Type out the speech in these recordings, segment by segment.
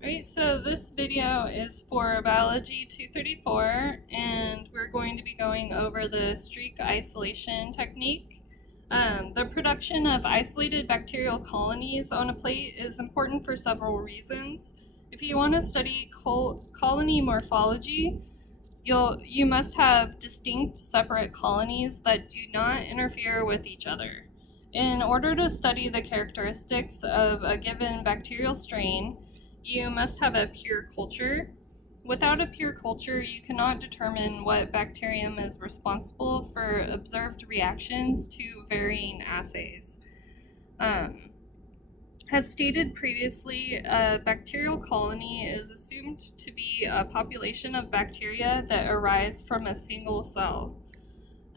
Alright, so this video is for Biology 234, and we're going to be going over the streak isolation technique. The production of isolated bacterial colonies on a plate is important for several reasons. If you want to study colony morphology, you must have distinct separate colonies that do not interfere with each other. In order to study the characteristics of a given bacterial strain, you must have a pure culture. Without a pure culture, you cannot determine what bacterium is responsible for observed reactions to varying assays. As stated previously, a bacterial colony is assumed to be a population of bacteria that arise from a single cell.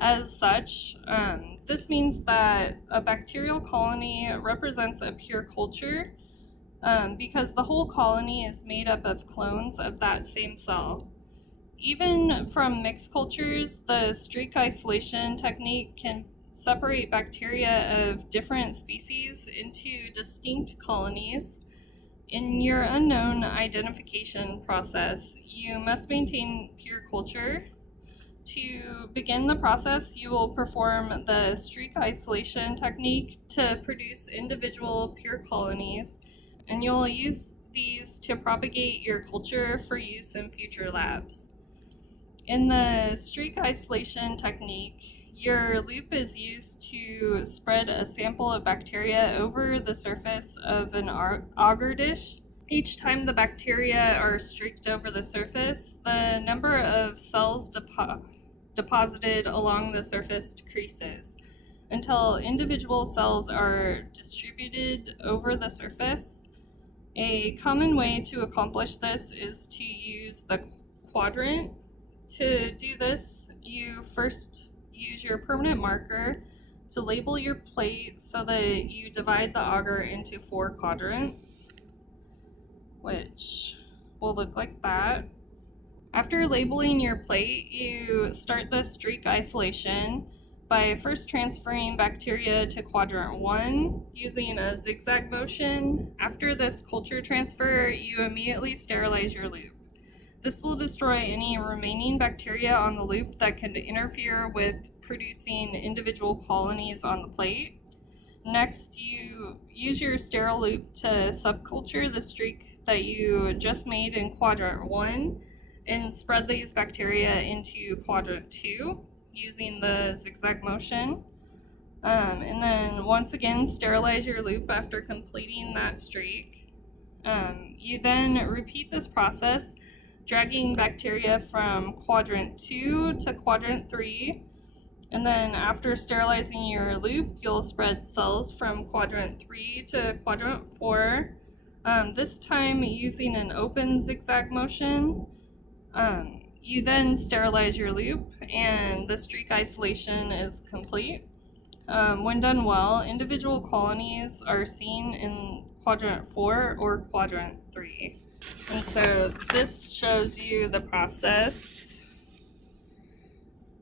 As such, this means that a bacterial colony represents a pure culture because the whole colony is made up of clones of that same cell. Even from mixed cultures, the streak isolation technique can separate bacteria of different species into distinct colonies. In your unknown identification process, you must maintain pure culture. To begin the process, you will perform the streak isolation technique to produce individual pure colonies, and you'll use these to propagate your culture for use in future labs. In the streak isolation technique, your loop is used to spread a sample of bacteria over the surface of an agar dish. Each time the bacteria are streaked over the surface, the number of cells deposited along the surface decreases until individual cells are distributed over the surface. A common way to accomplish this is to use the quadrant. To do this, you first use your permanent marker to label your plate so that you divide the agar into 4 quadrants, which will look like that. After labeling your plate, you start the streak isolation by first transferring bacteria to quadrant 1 using a zigzag motion. After this culture transfer, you immediately sterilize your loop. This will destroy any remaining bacteria on the loop that can interfere with producing individual colonies on the plate. Next, you use your sterile loop to subculture the streak that you just made in quadrant 1 and spread these bacteria into quadrant 2 using the zigzag motion. And then once again sterilize your loop after completing that streak. You then repeat this process, dragging bacteria from quadrant 2 to quadrant 3, and then after sterilizing your loop, you'll spread cells from quadrant 3 to quadrant 4, this time using an open zigzag motion. You then sterilize your loop, and the streak isolation is complete. When done well, individual colonies are seen in quadrant 4 or quadrant 3. And so this shows you the process.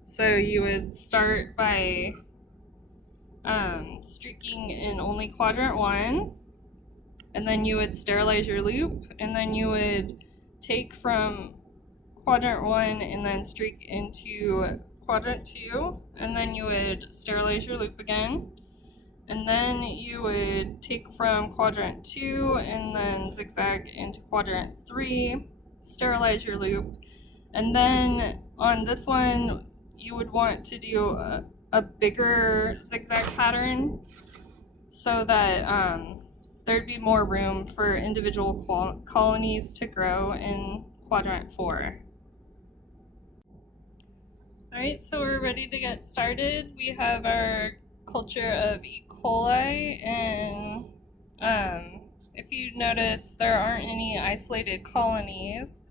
So you would start by streaking in only quadrant 1, and then you would sterilize your loop, and then you would take from quadrant 1 and then streak into quadrant 2, and then you would sterilize your loop again, and then you would take from quadrant 2 and then zigzag into quadrant 3, sterilize your loop, and then on this one you would want to do a bigger zigzag pattern so that there'd be more room for individual colonies to grow in quadrant 4. Alright, so we're ready to get started. We have our culture of E. coli, and if you notice, there aren't any isolated colonies.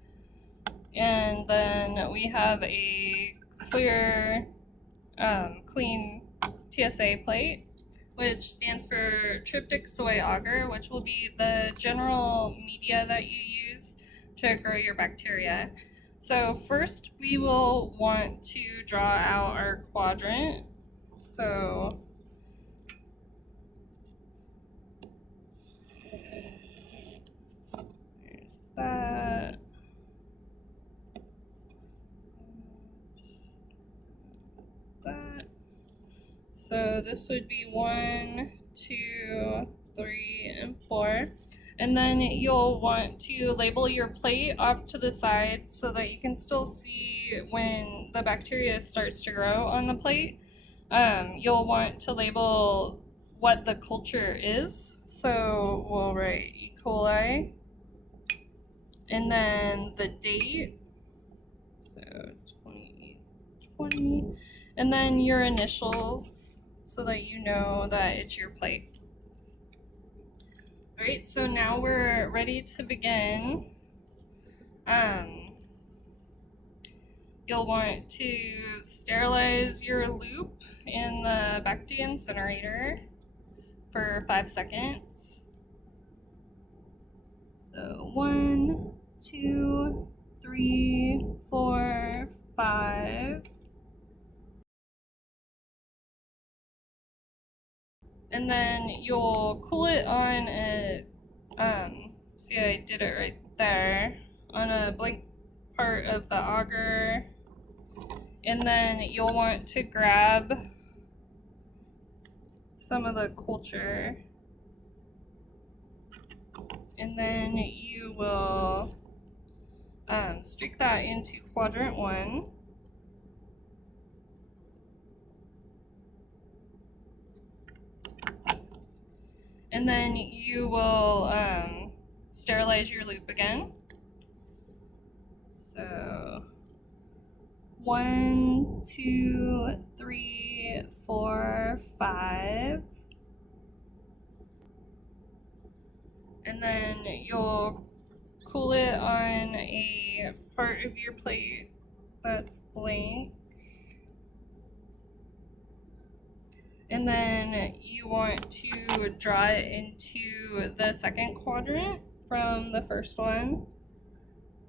And then we have a clear, clean TSA plate, which stands for tryptic soy agar, which will be the general media that you use to grow your bacteria. So first we will want to draw out our quadrant. So there's So this would be 1, 2, 3, and 4. And then you'll want to label your plate off to the side so that you can still see when the bacteria starts to grow on the plate. You'll want to label what the culture is. So we'll write E. coli, and then the date, so 2020, and then your initials so that you know that it's your plate. All right, so now we're ready to begin. You'll want to sterilize your loop in the Bacti incinerator for 5 seconds. So 1, 2, 3, 4, 5. And then you'll cool it on a, see I did it right there, on a blank part of the auger. And then you'll want to grab some of the culture, and then you will streak that into quadrant 1. And then you will sterilize your loop again. So 1, 2, 3, 4, 5. And then you'll cool it on a part of your plate that's blank. And then you want to draw it into the second quadrant from the first one.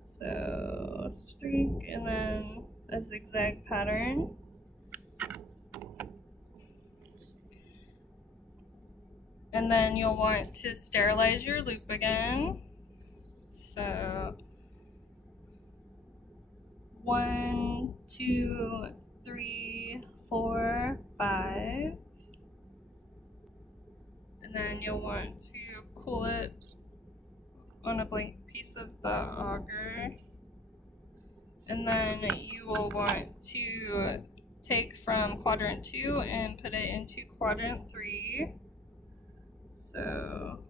So streak and then a zigzag pattern. And then you'll want to sterilize your loop again. So 1, 2, 3, 4, 5. And then you'll want to cool it on a blank piece of the auger. And then you will want to take from quadrant 2 and put it into quadrant 3. So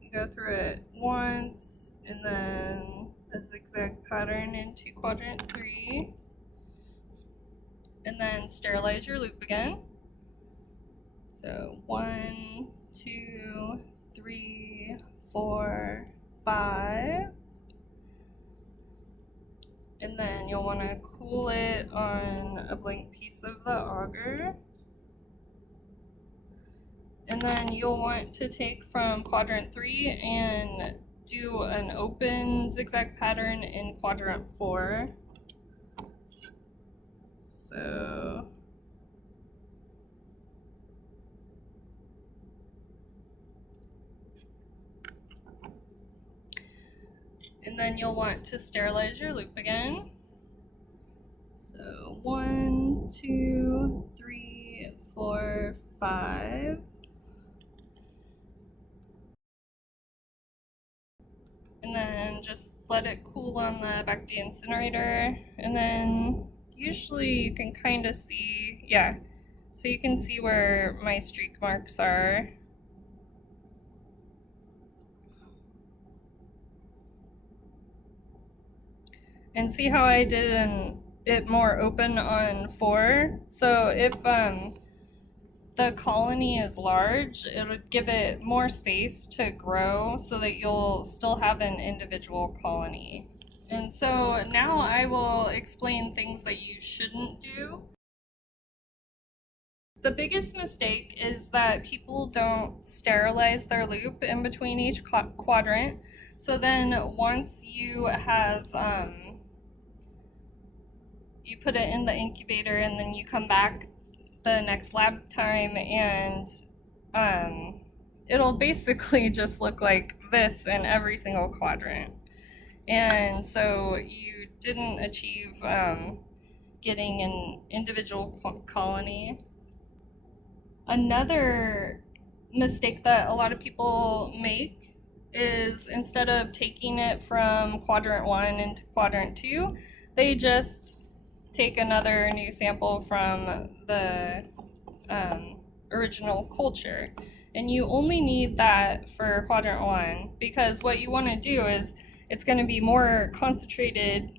you go through it once and then a zigzag pattern into quadrant 3. And then sterilize your loop again. So 1, 2, 3, 4, 5. And then you'll want to cool it on a blank piece of the auger. And then you'll want to take from quadrant 3 and do an open zigzag pattern in quadrant 4. So and then you'll want to sterilize your loop again. So 1, 2, 3, 4, 5. And then just let it cool on the Bacti incinerator. And then usually you can kind of see, yeah, so you can see where my streak marks are. And see how I did it more open on 4? So if the colony is large, it would give it more space to grow so that you'll still have an individual colony. And so now I will explain things that you shouldn't do. The biggest mistake is that people don't sterilize their loop in between each quadrant. So then once you have you put it in the incubator and then you come back the next lab time and it'll basically just look like this in every single quadrant. And so you didn't achieve getting an individual colony. Another mistake that a lot of people make is instead of taking it from quadrant 1 into quadrant 2, they just take another new sample from the original culture. And you only need that for quadrant 1 because what you want to do is it's going to be more concentrated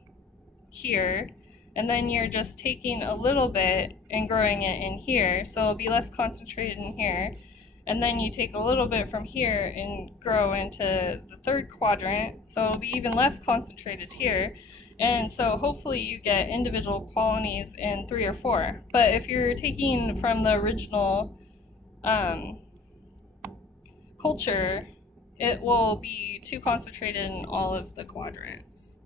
here, and then you're just taking a little bit and growing it in here, so it'll be less concentrated in here, and then you take a little bit from here and grow into the third quadrant, so it'll be even less concentrated here, and so hopefully you get individual colonies in 3 or 4. But if you're taking from the original culture, it will be too concentrated in all of the quadrants.